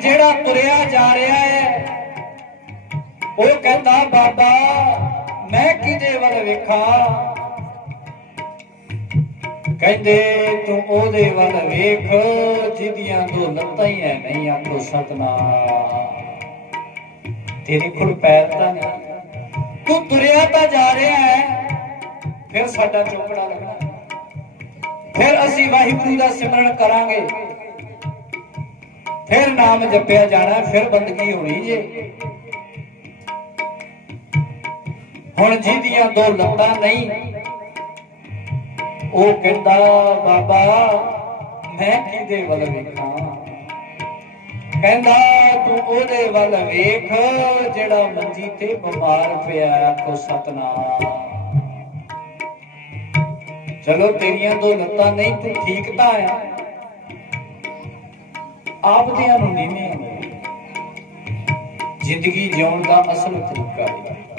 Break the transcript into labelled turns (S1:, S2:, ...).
S1: ਜਿਹੜਾ ਤੁਰਿਆ ਜਾ ਰਿਹਾ ਹੈ, ਉਹ ਕਹਿੰਦਾ, ਬਾਬਾ, ਮੈਂ ਕਿਹਦੇ ਵੱਲ ਵੇਖਾਂ? ਕਹਿੰਦੇ, ਤੂੰ ਉਹਦੇ ਵੱਲ ਵੇਖ, ਜਿਹਦੀਆਂ ਦੋ ਲੱਤਾਂ ਹੀ ਐ ਨਹੀਂ ਆਖੋ, ਸਤਨਾਮ। ਤੇਰੇ ਕੋਲ ਪੈਰ ਤਾਂ ਨਹੀਂ। ਤੂੰ ਤੁਰਿਆ ਤਾਂ ਜਾ ਰਿਹਾ ਹੈ, ਫਿਰ ਸਾਡਾ ਚੋਪੜਾ ਲੱਗਣਾ। ਫਿਰ ਅਸੀਂ ਵਾਹਿਗੁਰੂ ਦਾ ਸਿਮਰਨ ਕਰਾਂਗੇ। ਫਿਰ ਨਾਮ ਜਪਿਆ ਜਾਣਾ, ਫਿਰ ਬੰਦਗੀ ਹੋਣੀ ਜੇ। ਹੁਣ ਜਿਹਦੀਆਂ ਦੋ ਲੱਤਾਂ ਨਹੀਂ, ਉਹ ਕਹਿੰਦਾ, ਬਾਬਾ, ਮੈਂ ਕਿਹਦੇ ਵੱਲ ਵੇਖਾਂ? ਕਹਿੰਦਾ, ਤੂੰ ਉਹਦੇ ਵੱਲ ਵੇਖ, ਜਿਹੜਾ ਮੰਜੀ ਤੇ ਬਿਮਾਰ ਪਿਆ ਆਖੋ ਸਤਨਾਮ। ਚਲੋ, ਤੇਰੀਆਂ ਦੋ ਲੱਤਾਂ ਨਹੀਂ, ਤੂੰ ਠੀਕ ਤਾਂ ਆ। ਆਪਦਿਆਂ ਨੂੰ। ਨੀਵੇਂ ਜ਼ਿੰਦਗੀ ਜਿਉਣ ਦਾ ਅਸਲ ਤਰੀਕਾ। ਹੈ